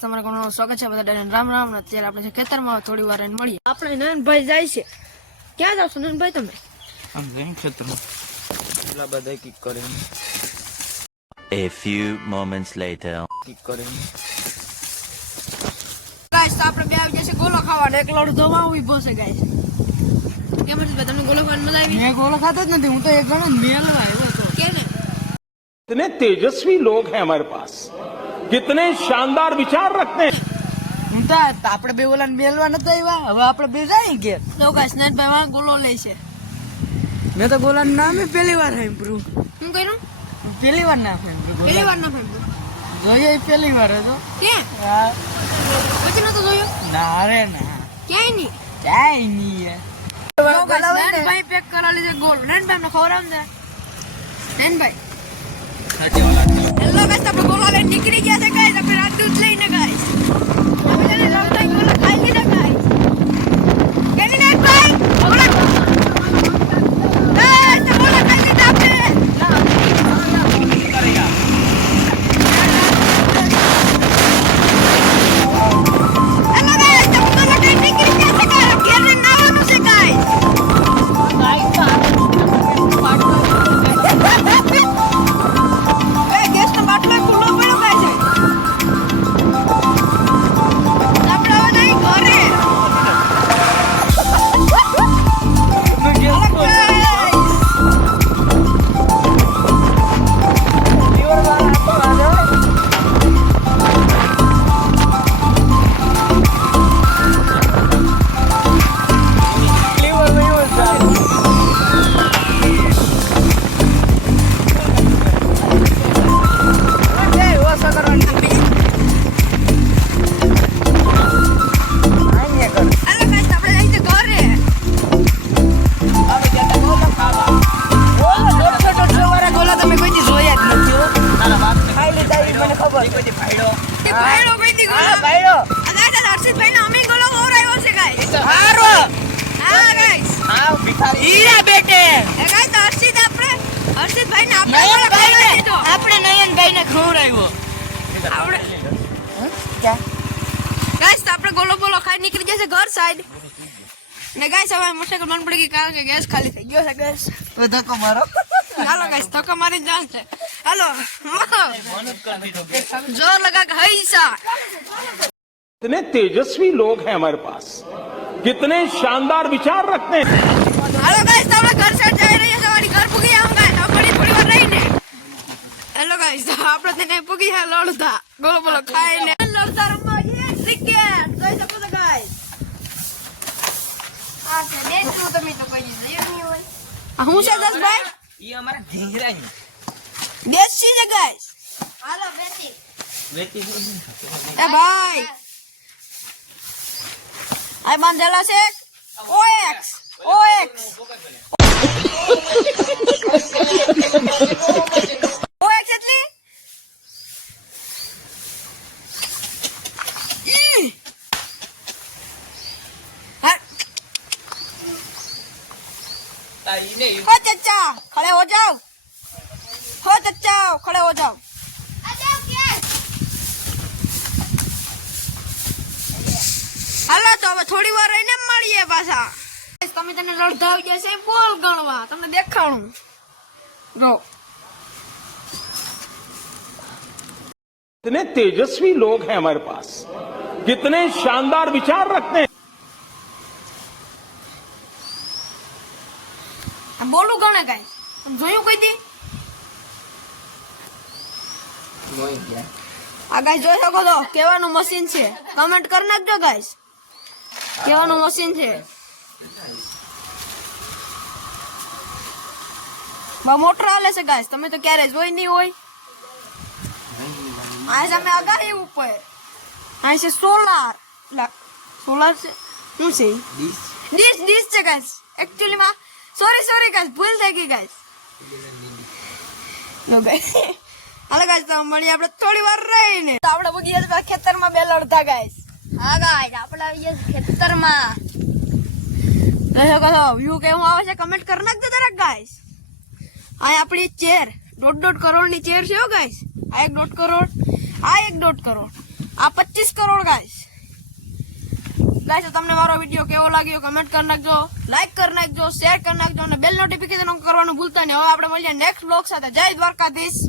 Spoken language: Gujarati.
તમારા ઘણું સ્વાગત છે બધા રામ રામ. અત્યારે આપણે ખેતરમાં થોડી વાર મળીએ. આપણે નયનભાઈ જાય છે. ક્યાં જાવ છો નયનભાઈ તમે? આમ જઈને ખેતરમાં એટલા બધા કિક કરે. A few moments later. Kick કરે. ગાઈસ આપણે બે આવી જશે ગોલો ખાવાનો. એક લોટ દવા ઉભો છે ગાઈસ. કેમ છે તમને ગોલો ખાવાની મજા આવી? મેં ગોલો ખાતો જ નથી. હું તો એક ગણો મેલવા આવ્યો હતો. કેને? कितने तेजस्वी लोग हैं हमारे पास, कितने शानदार विचार रखते हैं. હું તો આપણે બે ઓલા મેલવા નતા આવ્યા. હવે આપણે બે જાય કે તો ગાઈસ નયનભાઈ વાં ગોલો લે છે. મેં તો ગોલાનું નામ પહેલી વાર સાંભળ્યું. શું કર્યું? પહેલી વાર ના સાંભળ્યું. પહેલી વાર ના સાંભળ્યું. જોયો પહેલી વાર હતો. ક્યાં? હા. પછી નતો જોયો? ના રે ના. ક્યાંય નહીં. ક્યાંય નહીં. નયનભાઈ પેક કરાવી લીધે ગોળ. નયનભાઈ અમને ખવડાવ ને. નયનભાઈ હેલો ગાઈસ, આપણે ગોળા લઈને નીકળી ગયા છે ગાઈસ. આપણે રાત દૂધ લઈને ગાઈસ. આપણે જને રાતના ગોળા ખાઈ લીધા ગાઈસ. કેની નયનભાઈ ગોળા ગાઈસ તો ગોળા ખાઈ લીધા આપણે. હેલો ગાઈસ, આપણે ગોળા લઈને નીકળી ગયા છે ગાઈસ. ઘેર નાવાનું છે ગાઈસ. આપણે ગોલો બોલો ખાઈ નીકળી જશે ઘર સાઈડ ને ગાઈસ. હવે મોટરસાઇકલ બંધ પડી ગઈ કારણ કે ગેસ ખાલી થઈ ગયો છે ગાઈસ. તો ધક્કો મારો. હાલો ગાઈસ, ધક્કો મારી ચાલશે. હાલો જોર લગા કે હૈસા. कितने तेजस्वी लोग हैं हमारे पास, कितने शानदार विचार रखते हैं. હાલો ગાઈસ, આપણે ઘર સાઈડ જઈ રહ્યા છે. વાડી ઘર પૂગી આમ ગાઈસ. થોડી વાર રહીને હેલો ગાઈસ, આપણે તેને પૂગી હા લડતા ગોલો બોલો ખાઈને લડતા રમવા ક્રિકેટ જોઈ શકો છો ગાઈસ. આ છે દેશનું તમે તો કોઈ જોયું નહીં હોય. આ હું છે દસભાઈ? ઈ અમારા ઢીંગરાની દેશી છે ગાઈસ. હાલો બેસી વેતી એ ભાઈ આ બાંધેલા છે ઓએક્સ એટલે हो चचा खड़े हो जाओ. हो चचा खड़े हो जाओ. હાલો તો હવે થોડી વાર રહીને મળીએ પાછા. તમે તને લડતા આવી જશે બોલ ગણવા તમને દેખાડું. જો कितने तेजस्वी लोग हैं हमारे पास, कितने शानदार विचार रखते हैं. બોલું ગણે ગાઈસ. જોયું કોઈ દી? આ ગાઈસ જોઈ શકો છો કેવાનું મશીન છે. કમેન્ટ કરી નાખજો ગાઈસ. કેવાનું મશીન છે. બા મોટર હાલે છે ગાઈસ. તમે તો ક્યારે જોઈ નહીં હોય. આ સામે આગાહી ઉપર આ છે સોલાર. સોલાર છે શું છે? ડીશ છે ગાઈસ. એકચ્યુઅલી માં સોરી ગાઈસ, ભૂલ થઈ ગઈ ગાઈસ. નો ગાઈસ હાલો ગાઈસ, તો મળીએ આપણે થોડી વાર રહીને. તો આપણે બગી ગયા ખેતરમાં બે લડતા ગાઈસ. હા ગાઈસ, આપણે આવી ગયા ખેતરમાં. જોઈ શકો છો વ્યૂ કેવું આવે છે કમેન્ટ કરી નાખજો જરાક ગાઈસ. આ આપણી ચેર 1.5 કરોડની ચેર છે હો ગાઈસ. આ 1.5 કરોડ, આ 1.5 કરોડ. આ 25 કરોડ ગાઈસ. ગાઈસ તમને મારો વિડીયો કેવો લાગ્યો કમેન્ટ કરી નાખજો, લાઈક કરી નાખજો, શેર કરી નાખજો અને બેલ નોટિફિકેશન કરવાનું ભૂલતા નહીં. હવે આપણે મળીએ નેક્સ્ટ બ્લોગ સાથે. જય દ્વારકાધીશ.